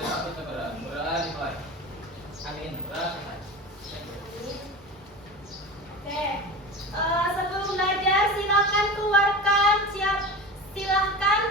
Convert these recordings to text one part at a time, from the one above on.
Doa dimulai. Amin. Doa dimulai. Oke, sebelum belajar silakan keluarkan silahkan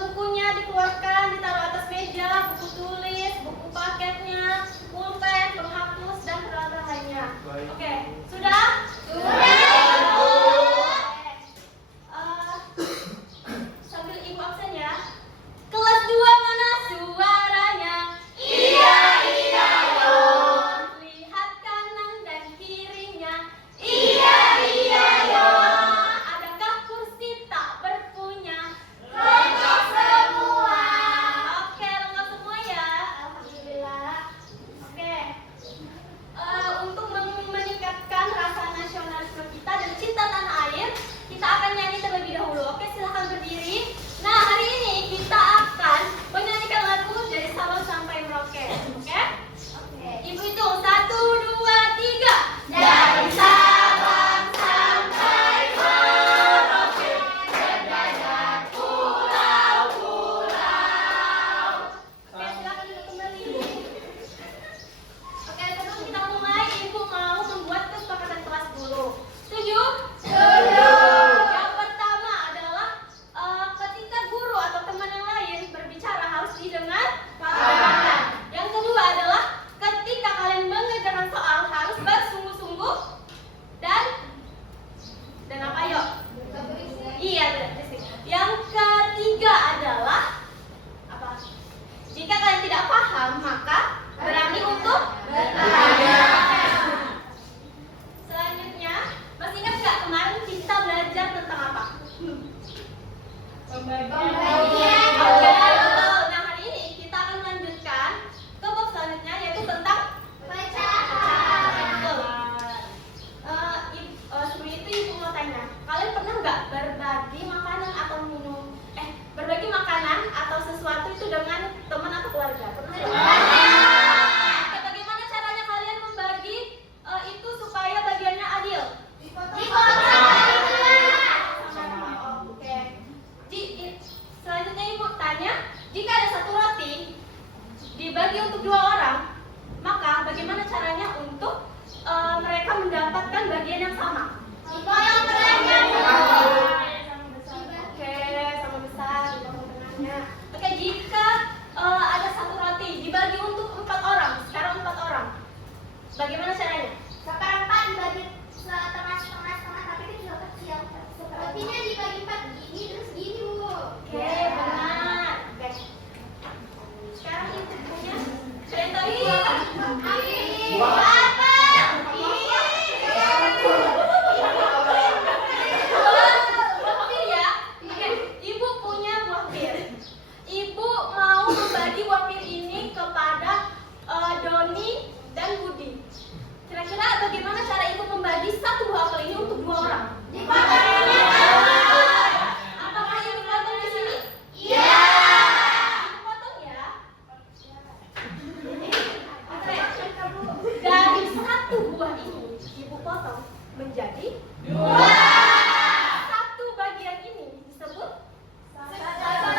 bukunya dikeluarkan, ditaruh atas meja, buku tulis, buku paketnya, pulpen, penghapus dan peralatan lainnya. Oke, sudah? Sambil ibu absen ya. Kelas 2 mana suaranya? Iya, iya, yo. Lihat kanan dan kirinya. Iya, iya, yo. Adakah kursi tak berpunya? Lengkap semua. Oke, lengkap semua ya. Alhamdulillah. Oke. Untuk meningkatkan rasa nasionalisme kita dan cinta tanah air, kita akan nyanyi terlebih dahulu. Oke, silahkan berdiri. Nah, hari ini kita akan menyanyikan lagu dari Sabang sampai Merauke. Oke? Ibu hitung 1, 2, 3. Dari Sabang sampai Merauke, berjajar pulau-pulau. Oke, silahkan duduk kembali. Oke, sebelum kita mulai, ibu mau membuat kesepakatan kelas dulu. Setuju? Setuju. Yang pertama adalah ketika guru atau teman yang lain berbicara harus didengarkan. Yang kedua adalah ketika kalian mengerjakan soal harus bersungguh-sungguh dan apa yuk? Iya, berisik. Yang ketiga adalah apa? Jika kalian tidak paham maka berani untuk bertanya. Selanjutnya, masih ingat nggak kemarin kita belajar tentang apa? Pembagian. Oke, betul. Nah, hari ini kita akan melanjutkan ke bab selanjutnya yaitu tentang pecahan. Betul. Sebelum itu ibu mau tanya, kalian pernah nggak berbagi makanan atau berbagi makanan atau sesuatu itu dengan teman atau keluarga? Pernah nggak? Oke, bagaimana caranya kalian membagi itu supaya bagiannya adil? Oke. Selanjutnya ibu tanya, jika ada satu roti dibagi untuk 2 orang, maka bagaimana caranya untuk mereka mendapatkan bagian yang sama? Dipotong Oke, sama besar, dipotong tengahnya. Oke, jika ada satu roti dibagi untuk 4 orang, sekarang 4 orang, bagaimana caranya? Seperempat dibagi setengah tapi itu juga kecil. Rotinya dibagi 4 gini terus gini bu. Oke, benar. Oke. Sekarang ibu punya cerita ibu apa? Apa? Buah pir ya. Oke, ibu punya buah pir. Ibu mau membagi buah pir ini kepada Doni dan Budi. Kira-kira bagaimana cara ibu membagi satu buah apel ini untuk 2 orang? Apakah ibu potong di sini? Iya. Ibu potong ya. Oke. Dari satu buah ini ibu potong menjadi 2. Satu bagian ini disebut setengah.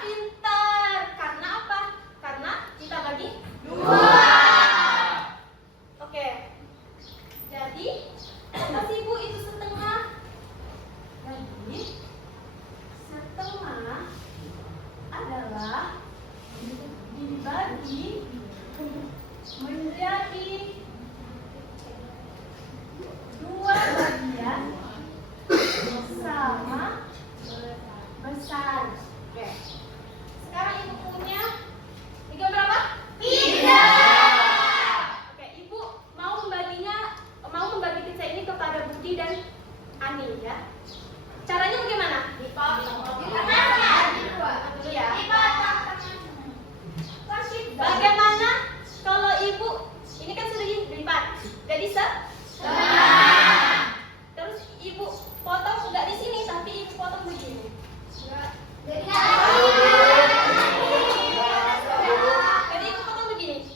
Pintar. Karena apa? Karena kita bagi 2. Oke. Jadi atas ibu itu setengah. Jadi setengah adalah dibagi menjadi 2 bagian sama besar. Oke. Sekarang ibu punya 3 berapa? 3. Oke, ibu mau membagi pizza ini kepada Budi dan Ani ya. Caranya bagaimana? Dipotong. Dulu ya. Bagaimana kalau ibu ini kan sudah dilipat, jadi setengah. Terus ibu potong nggak di sini, tapi ibu potong begini. Jadi ibu potong begini.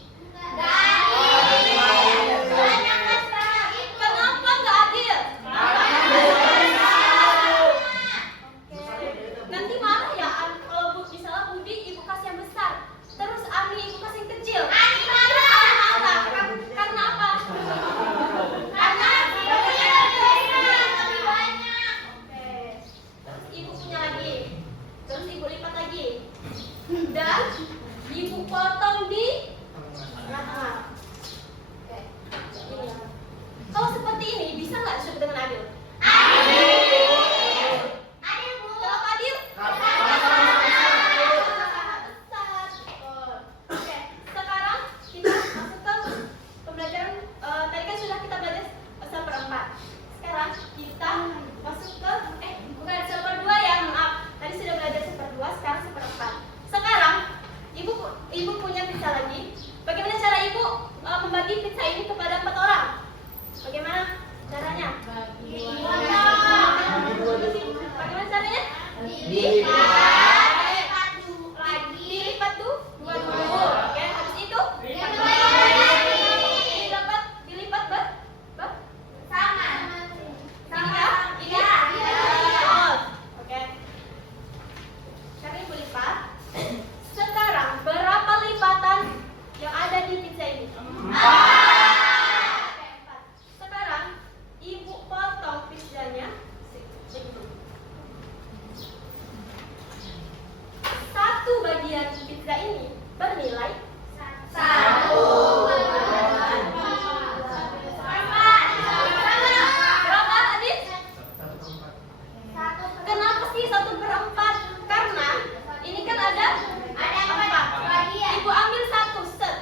Kenapa nggak adil? Oke. Nanti marah ya kalau misalnya Budi ibu kasih yang besar. disebut dengan adil? Adil, Bu. Kenapa adil? Oke, sekarang kita masuk ke pembelajaran. Tadi kan sudah kita belajar seperempat. Sekarang kita masuk ke bukan seperdua ya, maaf. Tadi sudah belajar seperdua, sekarang seperempat. Sekarang ibu punya pizza lagi. Bagaimana cara ibu membagi pizza ini kepada 4 orang? Bagaimana caranya? Bagaimana caranya? Dilipat dua dulu. Oke, habis itu dilipat Sama. Iya. Oke. Sekarang ibu lipat. Sekarang berapa lipatan yang ada di pizza ini? 4. Sekarang ibu potong pizzanya begitu. Satu bagian pizza ini bernilai 1. Berapa tadi? Kenapa sih 1/4? Karena ini kan ada 4. Ibu ambil 1 set.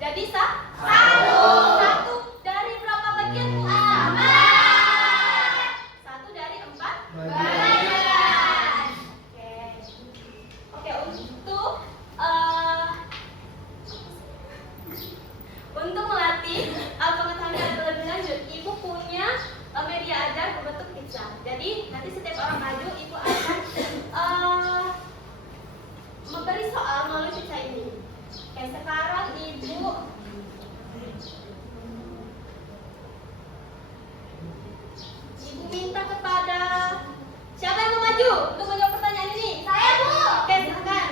Jadi satu dari berapa bagian, Bu? 1 dari 4 bagian. Oke, untuk melatih pengetahuan lebih lanjut, ibu punya media ajar berbentuk pizza. Jadi nanti setiap orang maju, ibu akan memberi soal melalui pizza ini. Oke, sekarang ibu minta kepada siapa yang mau maju untuk menjawab pertanyaan ini? Saya, Bu. Oke, silakan.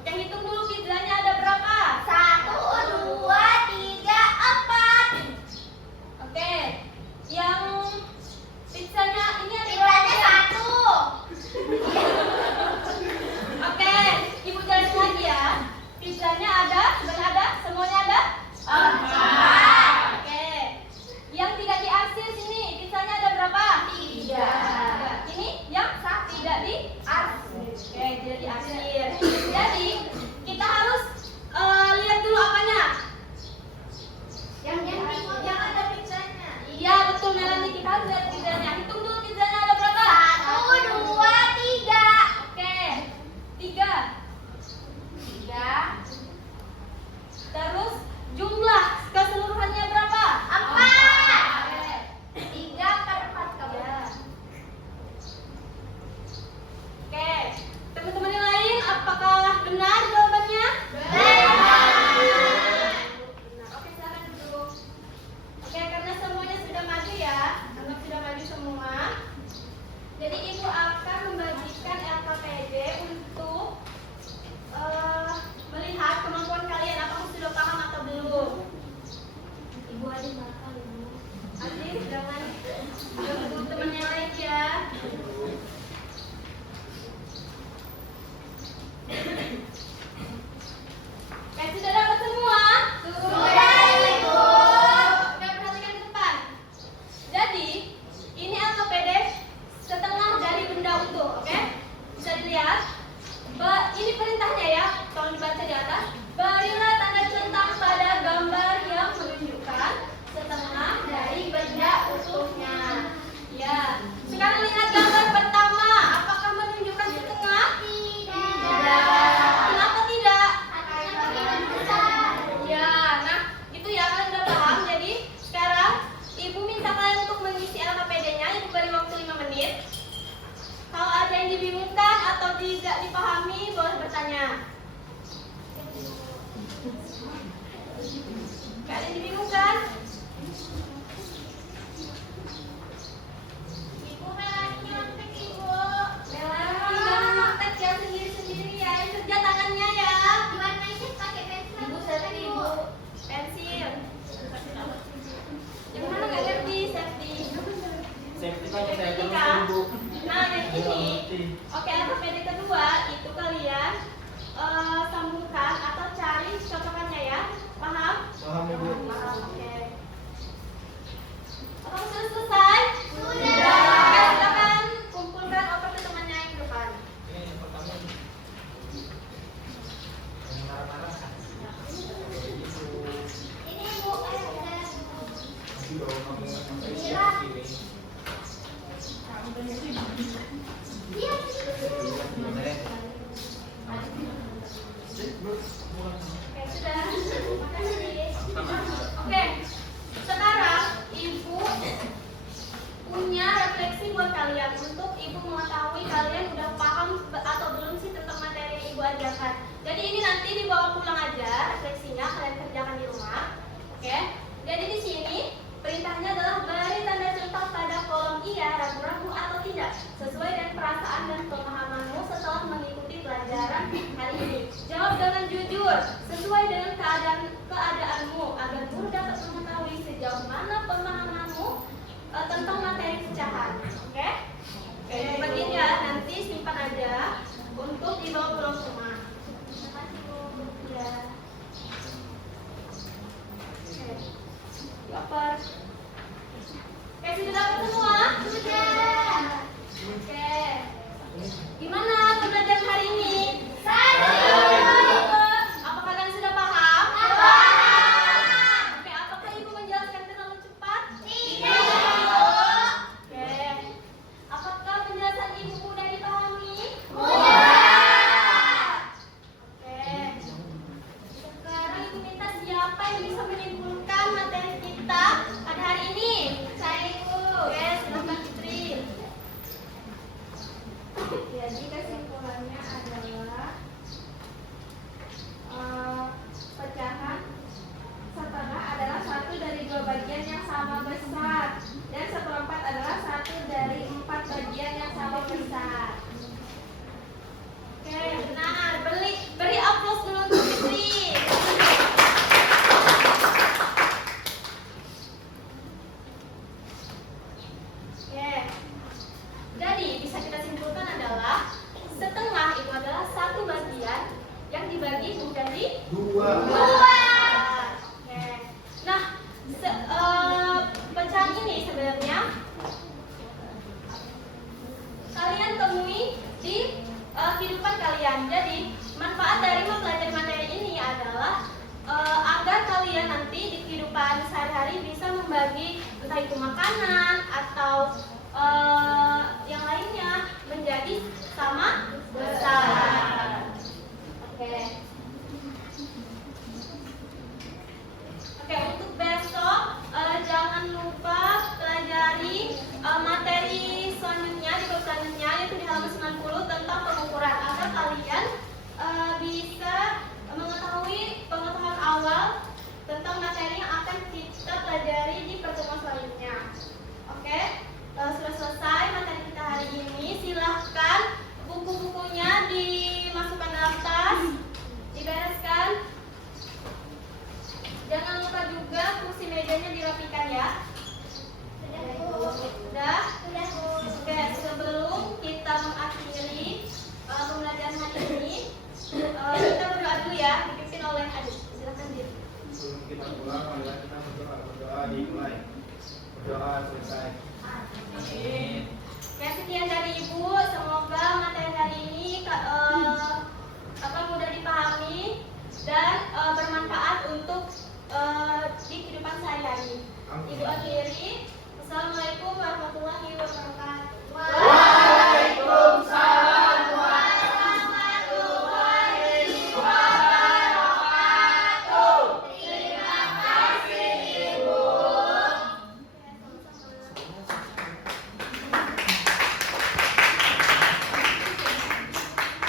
Oke, hitung dulu pizzanya ada berapa? 1, 2, 3, 4. Oke, yang pizzanya ini ada Pizzanya berapa? 1. Oke, ibu jelasin lagi ya. Pizzanya ada, semuanya ada? 4. Oke. Yang tidak diarsir sini, pizzanya ada berapa? 3. Ini yang tidak diarsir. Oke, tidak diarsir. Jadi, kita harus lihat dulu apanya. Yang ada pizzanya. Iya, betul Melani, kita harus lihat pizzanya. Hitung dulu pizzanya ada berapa? 1, 2, 3. Oke, 3. 3. Terus jumlah keseluruhannya berapa? 4. Oke. 3/4 kamu. Ya. Oke, teman-teman yang lain, apakah benar jawabannya? Benar. Oke, silakan duduk. Oke, karena semuanya sudah maju ya, anak sudah maju semua. Jadi ibu akan membagikan LKPD untuk melihat kemampuan kalian, apakah sudah paham atau belum. Ibu Adil bakal ibu. Adil, jangan ganggu temannya lain ya. Sudah dapat semua? Sudah, Ibu. Oke, perhatikan ke depan. Jadi, ini LKPD setengah dari benda utuh, oke? Bisa dilihat. Ini perintahnya ya, tolong dibaca di atas. Berilah tanda centang pada gambar yang menunjukkan setengah dari benda utuhnya. Ya, sekarang lihat gambar pertama. Apakah menunjukkan setengah? Tidak. Kenapa tidak? Ya, nah itu ya, kalian udah paham. Jadi sekarang ibu minta kalian untuk mengisi LKPD-nya. Ibu beri waktu 5 menit. Kalau ada yang dibingungkan atau tidak dipahami, boleh bertanya. Gak ada yang dibingungkan? Ibu Melani nyontek, Ibu. Melani, jangan nyontek ya sendiri-sendiri ya. Ini kerja tangannya ya. Diwarnai pakai pensil. Ibu safety, ibu. Pensil. Yang mana nggak ngerti safety? Safety pakai saya terus Kan? Bu. Nah, yang Nggak ini. ngerti. Oke, LKPD kedua itu kalian sambungkan atau cari cocokannya ya. Paham? Oke, sudah. Makasih. Oke, sekarang Ibu punya refleksi buat kalian untuk Ibu mengetahui kalian udah paham atau belum sih tentang materi yang Ibu ajarkan. Jadi ini nanti dibawa pulang aja refleksinya, kalian kerjakan di rumah. Oke. Jadi di sini perintahnya adalah beri tanda cetak pada kolom iya, ragu-ragu atau tidak sesuai dengan perasaan dan pemahamanmu setelah mengikuti pelajaran hari ini. Jawab dengan jujur sesuai dengan keadaanmu agar guru dapat mengetahui sejauh mana pemahamanmu tentang materi pecahan. Oke? Oke, bagian ya, nanti simpan aja untuk dibawa pulang ke rumah. Terima kasih Bu. Ya. Oke. Lapar. Oke, sudah dapat semua? Sudah. Oke. Gimana pembelajaran hari ini? Apa kalian sudah paham? Oke, apakah Ibu menjelaskan terlalu cepat? Tidak. Oke. Apakah penjelasan Ibu mudah dipahami? Mudah. Oke. Sekarang Ibu minta siapa yang bisa menyimpulkan materi kita pada hari ini? Saya Ibu. Oke, silakan Fitri. Jadi kesimpulannya adalah pecahan setengah adalah 1 dari 2 bagian yang sama besar dan 1/4 adalah 1 dari 4 bagian yang sama besar. Oke, benar. Beri aplaus dulu untuk Fitri. Oke. Jadi bisa kita simpulkan adalah setengah itu adalah 1 bagian yang dibagi menjadi 2. Oke. Nah, pecahan ini sebenarnya kalian temui di kehidupan kalian. Jadi manfaat dari mempelajari materi ini adalah agar kalian nanti di kehidupan sehari-hari bisa membagi entah itu makanan atau yang lainnya menjadi sama besar. Oke. Oke, untuk besok jangan lupa pelajari materi selanjutnya di bab selanjutnya yaitu di halaman 90 tentang pengukuran agar kalian bisa mengetahui pengetahuan awal tentang materi yang akan kita pelajari di pertemuan selanjutnya. Oke. Sudah selesai materi kita hari ini. Silahkan buku-bukunya dimasukkan dalam tas, dibereskan. Jangan lupa juga kursi mejanya dirapikan ya. Sudah? Oke, sebelum kita mengakhiri pembelajaran hari ini, kita berdoa dulu ya, dipimpin oleh Adit. Silakan Dit. Sebelum kita pulang, marilah kita berdoa dimulai. Berdoa selesai. Amin. Ya, sekian dari Ibu. Semoga materi hari ini mudah dipahami dan bermanfaat untuk di kehidupan sehari-hari. Ibu akhiri. Assalamualaikum.